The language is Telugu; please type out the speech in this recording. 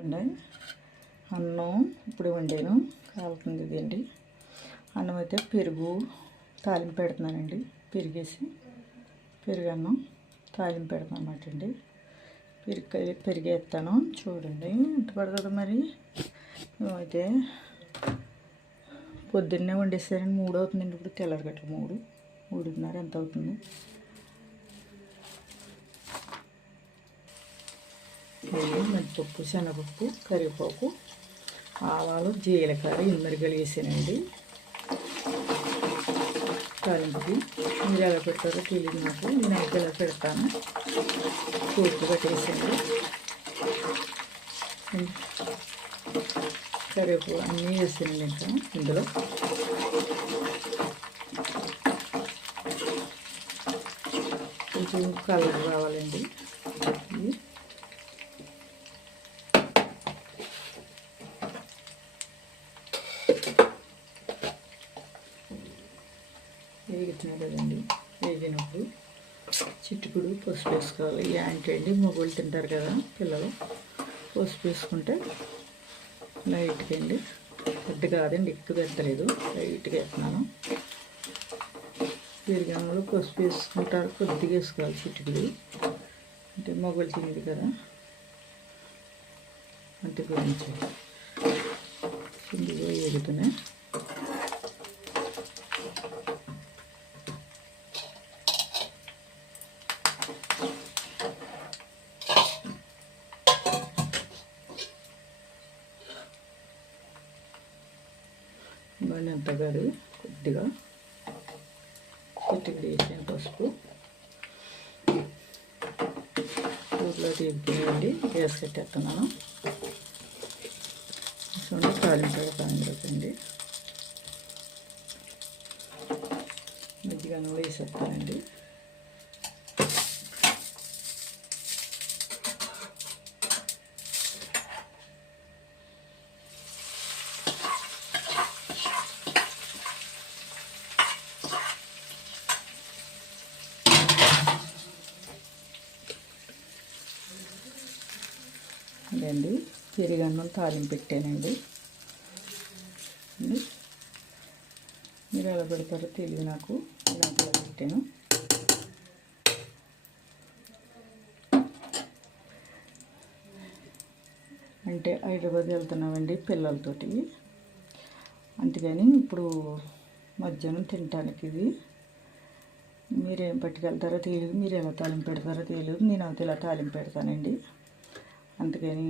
అండి అన్నం ఇప్పుడు వండాను, కాలుతుంది ఇదండి. అన్నం అయితే పెరుగు తాలింపు పెడుతున్నానండి. పెరిగేసి పెరుగన్నం తాలింపు పెడతాను అన్నమాట అండి. పెరిగేస్తాను చూడండి ఎంత పడుతుందో మరి. అయితే పొద్దున్నే వండేసారండి, 3 అవుతుందండి. ఇప్పుడు తెల్లరగట్ల 3:30 ఎంత అవుతుంది. మినపప్పు, శనగపప్పు, కరివేపాకు, ఆవాలు, జీలకర్ర, ఎనిమిరగాయలు వేసానండి తాలింపుకి. మీరు ఎలా పెడతారో తెలియదు నాకు, నేనైతే ఎలా పెడతాను. పూర్తి కట్టేసండి, కరివేపాకు అన్నీ వేసానండి. ఇంకా ఇందులో కొంచెం కలర్ రావాలండి. వేగుతున్నాయి కదండి, వేగినప్పుడు చిట్టుకుడు పసుపు వేసుకోవాలి. యాంటీ అండి, మొగోళ్ళు తింటారు కదా పిల్లలు. పసుపు వేసుకుంటే లైట్గా అండి, పెద్ద కాదండి, ఎక్కువ పెట్టలేదు, లైట్గా వేస్తున్నాను. పెరిగన్నంలో పసుపు వేసుకుంటారు, కొద్దిగా వేసుకోవాలి చిట్టుకుడు, అంటే మొగోళ్ళు తినేది కదా, అంతే గురించి. కిందిగా వేగుతున్నాయి. ఇవన్నీ అంత కాదు, కొద్దిగా చిట్టుకుడు వేసాను పసుపు. ఊరిలో తీపిపోయండి, గ్యాస్ కట్టేస్తున్నాను. చూడండి తాలింపు పెడతానండి. మజ్జిగ వేసేస్తానండి. అదండి పెరుగన్నం తాలింపు పెట్టానండి. మీరు ఎలా పెడతారో తెలియదు నాకు, ఇలా పెట్టాను. అంటే హైదరాబాద్ వెళ్తున్నామండి పిల్లలతోటి, అందుకని ఇప్పుడు మధ్యాహ్నం తినటానికి ఇది. మీరేం పట్టుకెళ్తారో తెలియదు, మీరు ఎలా తాలింపు పెడతారో తెలియదు, నేను అయితే ఇలా తాలింపు పెడతానండి. అందుకని